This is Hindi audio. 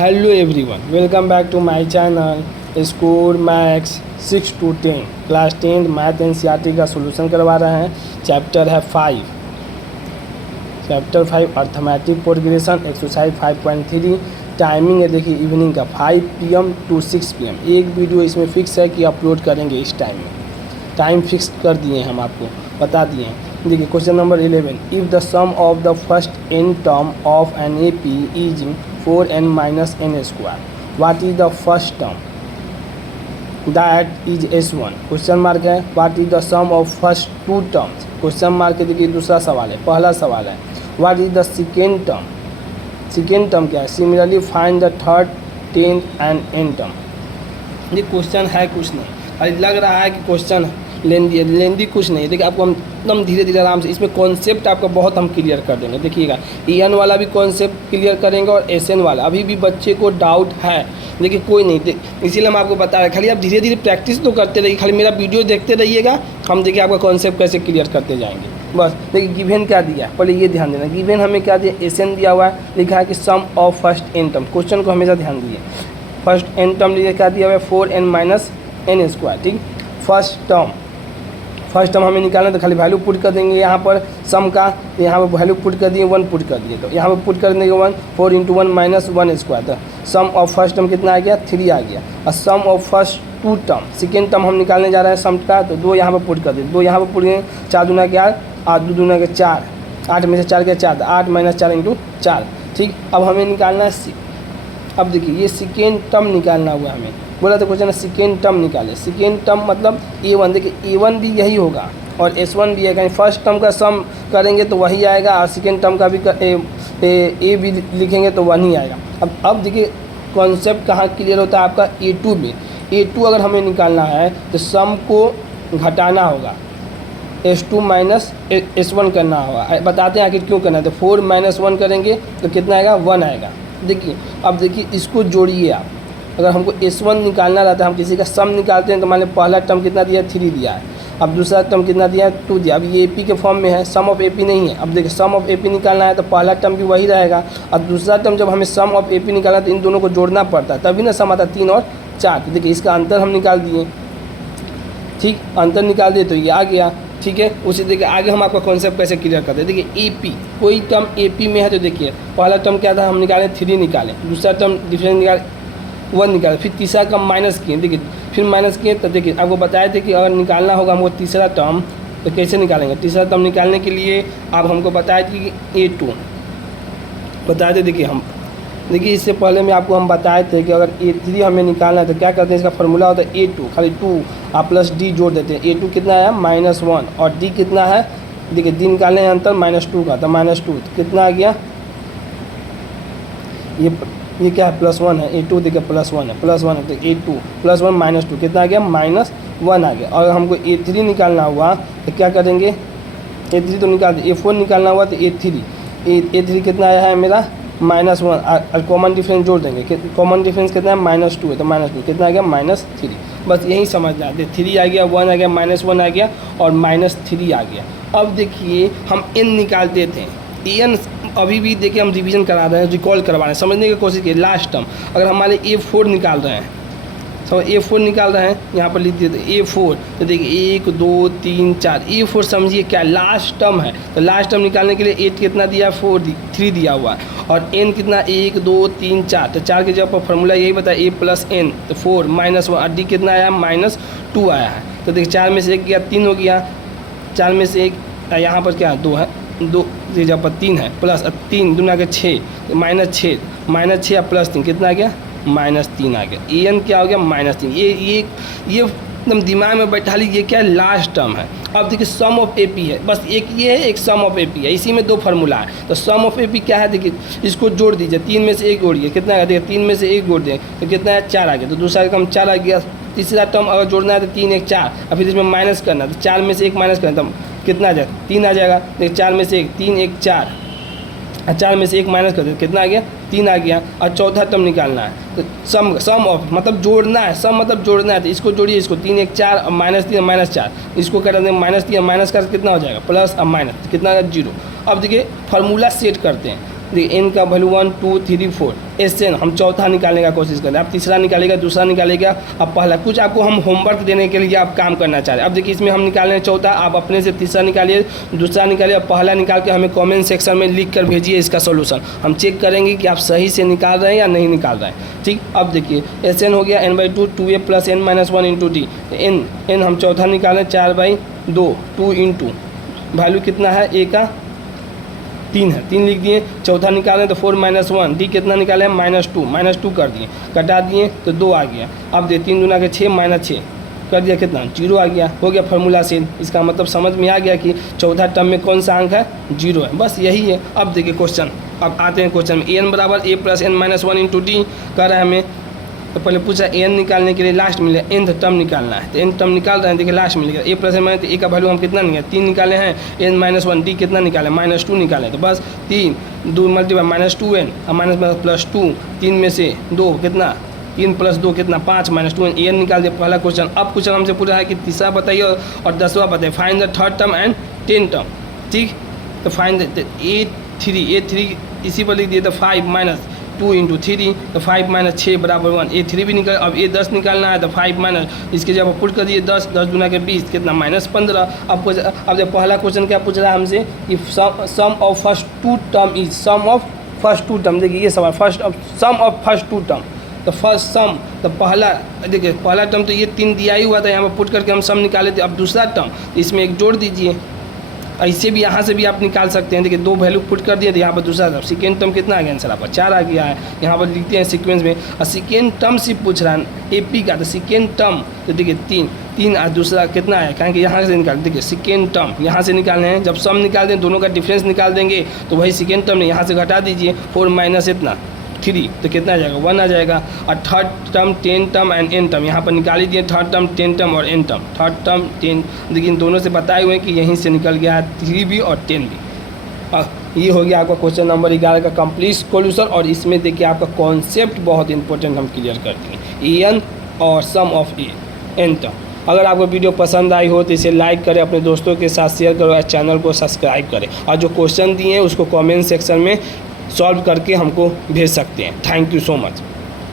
Hello everyone, welcome back to my channel Score Maths 6 to 10 class 10 math NCERT का सॉल्यूशन करवा रहे हैं। चैप्टर है 5 अर्थमेटिक प्रोग्रेशन एक्सरसाइज 5.3। टाइमिंग है देखिए इवनिंग का 5 PM to 6 PM। एक वीडियो इसमें फिक्स है कि अपलोड करेंगे इस टाइम में, टाइम फिक्स कर दिए हम आपको बता दिए हैं। देखिए question number 11, if the sum of the first n term of an AP is 4n minus n square, what is the first term that is s1? Question mark है। what is the sum of first two terms? Question mark है। देखिए दूसरा सवाल है, पहला सवाल है what is the second term? Second term क्या है? Similarly find the third 10th and n term. ये क्वेश्चन है कुछ नहीं, अरे लग रहा है कि क्वेश्चन लेंदी कुछ नहीं। देखिए आपको हम एकदम धीरे धीरे आराम से इसमें कॉन्सेप्ट आपका बहुत हम क्लियर कर देंगे। देखिएगा EN वाला भी कॉन्सेप्ट क्लियर करेंगे और SN वाला। अभी भी बच्चे को डाउट है, देखिए कोई नहीं, इसीलिए हम आपको बता रहे हैं। खाली आप धीरे धीरे प्रैक्टिस तो करते रहिए, खाली मेरा वीडियो देखते रहिएगा, हम देखिए आपका कॉन्सेप्ट कैसे क्लियर करते जाएंगे। बस देखिए गिवन क्या दिया है, पहले ये ध्यान देना। गिवन हमें क्या दिया? SN दिया हुआ है, लिखा है कि sum of first n term. Question को हमेशा ध्यान दीजिए। फर्स्ट n टर्म लिखा क्या दिया हुआ है? 4n minus n square. ठीक, फर्स्ट टर्म हमें निकालना है तो खाली वैल्यू पुट कर देंगे यहाँ पर सम का, यहाँ पर वैल्यू पुट कर दिए 1 पुट कर दिए, तो यहाँ पर पुट कर देंगे 1, 4 × 1 माइनस 1 स्क्वायर। तो सम ऑफ फर्स्ट टर्म कितना आ गया? 3 आ गया। और sum of first two term, second term हम निकालने जा रहे हैं सम का, तो 2 यहाँ पर पुट कर दिए, 2 यहाँ पर पुट गए, 4 दूना के 8, 8 2 दूना के 4, 8 में से 4 के 4, 8 - 4 × 4। ठीक, अब हमें निकालना है अब देखिए ये सेकेंड टर्म निकालना हुआ हमें, बोला तो क्वेश्चन सेकेंड टर्म निकाले। सेकेंड टर्म मतलब A1, देखिए A1 भी यही होगा और S1 भी है। कहीं फर्स्ट टर्म का सम करेंगे तो वही आएगा और सेकेंड टर्म का भी A भी लिखेंगे तो वही आएगा। अब देखिए कॉन्सेप्ट कहाँ क्लियर होता है आपका? A2 में। A2 अगर हमें निकालना है तो सम को घटाना होगा, S2 माइनस S1 करना होगा। बताते हैं आखिर क्यों करना है। तो 4 - 1 करेंगे तो कितना आएगा? 1 आएगा। देखिए अब देखिए इसको जोड़िए आप। अगर हमको S1 निकालना रहता है, हम किसी का सम निकालते हैं तो मान लो पहला टर्म कितना दिया है? 3 दिया है। अब दूसरा टर्म कितना दिया है? 2 दिया। अब ये AP के फॉर्म में है, सम ऑफ AP नहीं है। अब देखिए सम ऑफ AP निकालना है तो पहला टर्म भी वही रहेगा और दूसरा टर्म जब हमें सम ऑफ AP निकालना है तो इन दोनों को जोड़ना पड़ता है, तभी ना सम आता है 3 और 4। तो देखिए इसका अंतर हम निकाल दिए। ठीक, अंतर निकाल दिए तो ये आ गया। ठीक है, उसी देखिए आगे हम आपका कॉन्सेप्ट कैसे क्लियर करते हैं। देखिए AP, कोई टर्म AP में है तो देखिए पहला टर्म क्या था? हम निकाले 3 निकाले, दूसरा टर्म डिफरेंस निकाले 1 निकाले, फिर तीसरा का माइनस किए। देखिए फिर माइनस किए तो देखिए आपको बताए थे कि अगर निकालना होगा हमको तीसरा टर्म तो कैसे निकालेंगे। तीसरा टर्म निकालने के लिए आप हमको बताए थे कि A2 बताए थे। देखिए इससे पहले में आपको हम बताए थे कि अगर A3 हमें निकालना है तो क्या करते हैं? इसका फार्मूला होता है A2, खाली 2 आप प्लस D जोड़ देते हैं। A2 कितना है? -1 और D कितना है? देखिए D निकालने हैं अंतर -2 का, तो -2 कितना आ गया? ये क्या है? +1 है। A2 देखिए +1 है, +1 है तो A2 +1 -2 कितना आ गया? -1 आ गया। और हमको A3 निकालना हुआ तो क्या करेंगे? A3 तो निकाल दिए, A4 निकालना हुआ तो A3 कितना आया है मेरा? -1 और कॉमन डिफरेंस जोड़ देंगे। कॉमन डिफरेंस कितना है? -2 है तो -2 कितना आ गया? -3। बस यही समझना है। 3 आ गया, 1 आ गया, -1 आ गया और -3 आ गया। अब देखिए हम n निकालते थे, n अभी भी देखिए हम रिवीजन करा रहे हैं, रिकॉल करवा रहे हैं, समझने की कोशिश कीजिए। लास्ट टर्म अगर हमारे A4 निकाल रहे हैं, तो A4 निकाल रहे हैं, यहाँ पर लिख दिए A4 तो देखिए 1 2 3 4 A4 समझिए क्या लास्ट टर्म है। तो लास्ट टर्म निकालने के लिए 8 कितना दिया? 3 दिया हुआ है और n कितना? 1 2 3 4, तो 4 की जगह पर फॉर्मूला यही बताया A + n, तो 4 - 1 और D कितना आया? -2 आया है। तो देखिए 4 में से 1 गया, 3 हो गया, 4 में से 1 यहाँ पर क्या 2 है, 2 की जगह पर 3 है, प्लस 3 दूना के 6, -6 और +3 कितना आ गया? -3 आ गया। EN क्या हो गया? -3। ये एकदम दिमाग में बैठा ली, ये क्या? लास्ट टर्म है। अब देखिए सम ऑफ AP है, बस एक ये है, एक सम ऑफ AP है, इसी में 2 फार्मूला है। तो सम ऑफ AP क्या है? देखिए इसको जोड़ दीजिए, 3 में से 1 जोड़िए, कितना है? देखिए 3 में से 1 जोड़ दें तो कितना है? 4 आ गया। तो दूसरा टर्म 4 आ गया। तीसरा टर्म अगर जोड़ना है तो 3 1 4 और फिर इसमें माइनस करना है, तो 4 में से 1 माइनस करना तो कितना आ जाएगा? 3 आ जाएगा। देखिए 4 में से 1, 3 1 4 और 4 में से 1 माइनस कर दे कितना आ गया? 3 आ गया। और चौथा टर्म निकालना है तो सम ऑफ मतलब जोड़ना है, सम मतलब जोड़ना है, तो इसको जोड़िए, इसको 3 1 4 और -3 -4 इसको कर देंगे, -3 माइनस कर कितना हो जाएगा? प्लस और माइनस कितना? 0। अब देखिए फार्मूला सेट करते हैं। देखिए एन का वैल्यू 1 2 3 4, एसएन हम चौथा निकालने का कोशिश करें, आप तीसरा निकालेगा, दूसरा निकालेगा, अब पहला। कुछ आपको हम होमवर्क देने के लिए आप काम करना चाह रहे हैं। अब देखिए इसमें हम निकाल रहे हैं चौथा, आप अपने से तीसरा निकालिए, दूसरा निकालिए, अब पहला निकाल के हमें कमेंट सेक्शन में लिख कर भेजिए इसका सोल्यूशन। हम चेक करेंगे कि आप सही से निकाल रहे हैं या नहीं निकाल रहे हैं। ठीक, अब देखिए एसएन हो गया n/2 2a + n - 1 × d। N हम चौथा निकालें 4/2 2 × वैल्यू कितना है, ए का 3 है, 3 लिख दिए। चौथा निकालें तो 4 - 1, डी कितना निकाले हैं -2 कर दिए, कटा दिए तो 2 आ गया। अब दे 3 दूना के 6 -6 कर दिया, कितना 0 आ गया, हो गया फार्मूला से। इसका मतलब समझ में आ गया कि चौथा टर्म में कौन सा अंक है, 0 है, बस यही है। अब देखिए क्वेश्चन, अब आते हैं क्वेश्चन में। एन बराबर a + n - 1 × d कर रहा है हमें, तो पहले पूछा एन निकालने के लिए लास्ट मिले nth टर्म निकालना है, तो n टर्म निकाल रहे हैं। देखिए लास्ट मिलेगा a + n - तो a का वैल्यू हम कितना निकाले 3 निकाले हैं, n - 1 d कितना निकाले -2 निकाले, तो बस 3 2 मल्टीप्लाई -2n और +2 3 में से 2 कितना 3 + 2 कितना 5 -2n, एन निकाल दिया पहला क्वेश्चन। अब क्वेश्चन हमसे पूछा है कि तीसरा बताइए और 10वां बताइए, find the third term and 10th term. ठीक, तो फाइंड a3 इसी पर लिख दिए, तो 5 - 2 × 3, तो 5 - 6 = 1, a3 भी निकल। अब a10 निकालना है, तो 5 इसके जब पुट कर दिए 10 दूना के 20 कितना -15। अब जब पहला क्वेश्चन क्या पूछ रहा है हमसे कि sum of first two term is sum of first two term. देखिए ये सवाल sum of first two term, तो फर्स्ट सम, तो पहला देखिए पहला टर्म तो ये 3 दिया ही हुआ था, यहाँ पर पुट करके हम सम निकाले थे। अब दूसरा टर्म इसमें एक जोड़ दीजिए, ऐसे भी यहाँ से भी आप निकाल सकते हैं। देखिए 2 वैल्यू पुट कर दिए, तो यहाँ पर दूसरा टर्म सेकेंड टर्म कितना आ गया आंसर आपका 4 आ गया है। यहाँ पर लिखते हैं सीक्वेंस में, और सेकेंड टर्म से पूछ रहा है एपी का, तो सेकेंड टर्म तो देखिए 3 और दूसरा कितना है, कहें कि यहाँ से निकाल, देखिए सेकेंड टर्म यहाँ से निकालने हैं। जब सम निकाल दें दोनों का डिफरेंस निकाल देंगे, तो वही सेकेंड टर्म यहाँ से घटा दीजिए, 4 - इतना 3 तो कितना आ जाएगा 1 आ जाएगा। और third term 10 term and n term यहाँ पर निकाल ही दिए, थर्ड टर्म 10 टर्म और n टर्म। थर्ड टर्म 10, लेकिन दोनों से बताए हुए हैं कि यहीं से निकल गया है 3 भी और 10 भी। ये हो गया आपका क्वेश्चन नंबर 11 का कंप्लीट सॉल्यूशन। और इसमें देखिए आपका कॉन्सेप्ट बहुत इंपॉर्टेंट हम क्लियर कर दिए, एन और सम ऑफ n टर्म। अगर आपको वीडियो पसंद आई हो तो इसे लाइक करें, अपने दोस्तों के साथ शेयर करो और चैनल को सब्सक्राइब करें। और जो क्वेश्चन दिए हैं उसको कमेंट सेक्शन में सॉल्व करके हमको भेज सकते हैं। Thank you so much.